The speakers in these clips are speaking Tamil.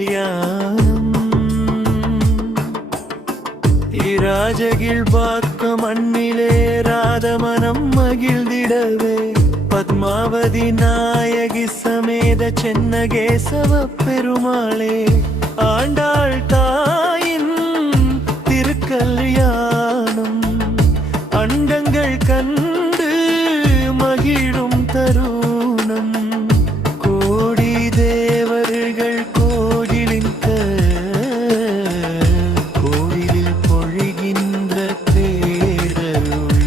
திருக்கல்யாணம் இராஜகிழ்பாக்கம் மண்ணிலே ராதமனம் மகிழ்ந்திடவே பத்மாவதி நாயகி சமேத சென்னகேசவ பெருமாளே ஆண்டாள் தாயின் திருக்கல்யாணம் அண்டங்கள் கண்டு மகிழும் தருணம் கோடி தேவர்கள் கோயிலின் கோயிலில் பொழிகின்ற தேரருள்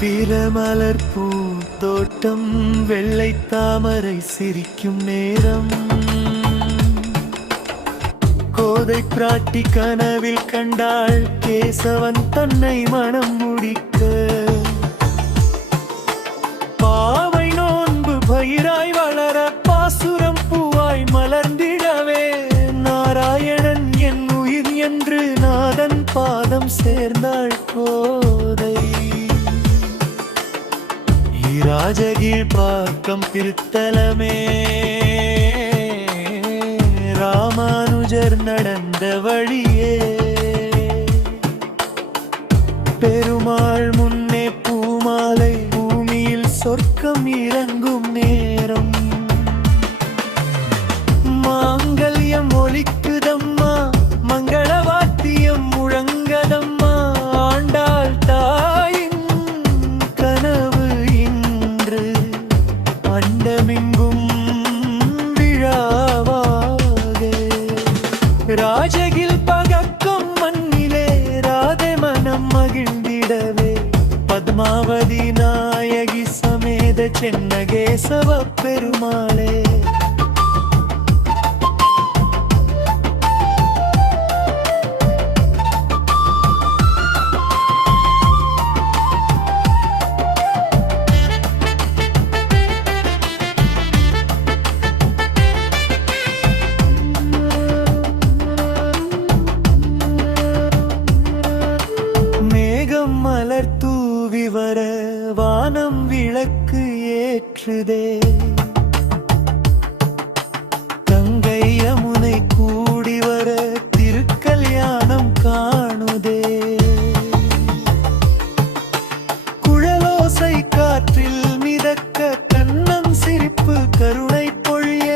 பிரமலர் பூத்தோட்டம் வெள்ளை தாமரை சிரிக்கும் நேரம் கோதை பிராட்டி கனவில் கண்டாள் கேசவன் தன்னை மனம் முடிக்க பாவை நோன்பு பயிராய் வளர பாசுரம் பூவாய் மலர்ந்திடவே நாராயணன் என் உயிர் என்று நாதன் பாதம் சேர்ந்தாள் கோதை ராஜகிழ்பாக்கம் திருத்தலமே ராமானுஜர் நடந்த வழியே பெருமாள் முன்னே பூமாலை பூமியில் சொர்க்கம் இறங்கும் நேரம் மாங்கல்யம் ஒலிக்குதம்மா மங்கள வாத்தியம் முழங்கதம்மா ஆண்டாள் தாயின் கனவு இன்று அண்டமெங்கும் விழாவாக ராஜகிழ்பாக்கம் மண்ணிலே ராதை மனம் மகிழ்ந்திடவே பத்மாவதி நாயகி சமேத சென்னகேசவ பெருமாளே மலர் தூவி வர வானம் விளக்கு ஏற்றுதே கங்கை யமுனை கூடி வர திருக்கல்யாணம் காணுதே குழலோசை காற்றில் மிதக்க கண்ணம் சிரிப்பு கருணை பொழிய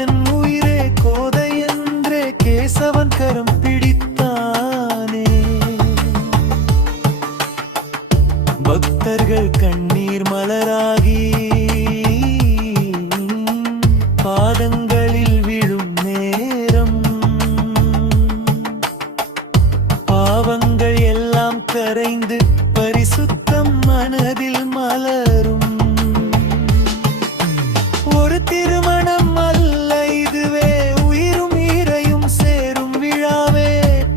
என் உயிரே கோதை என்றே கேசவன் கரம் பிடித்தானே பக்தர்கள் கண்ணீர் மலராகி பாதங்களில் விழும் நேரம் பாவங்கள் எல்லாம் கரைந்து பரிசுத்தம் மனதில் மலரும் ஒரு திருமணம் அல்ல இதுவே உயிரும் ஈரையும் சேரும் விழாவே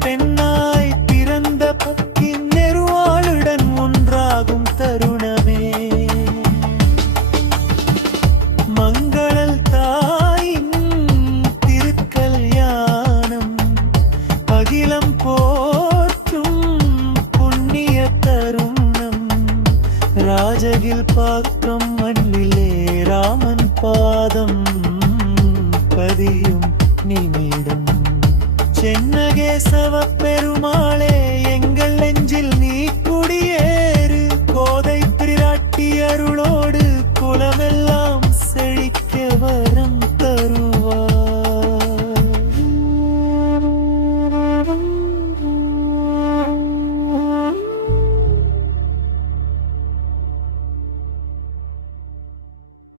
பெண்ணாய் பிறந்த பக்கின் நெருவாளுடன் ஒன்றாகும் தருணமே மங்களல் தாயின் திருக்கல்யாணம் அகிலம் போற்றும் புண்ணிய தருணம் ராஜகிழ்பாக்கம் மண்ணிலே ராமன் பாதம் பதியும் நிமிடம் சென்னகேசவ பெருமாளே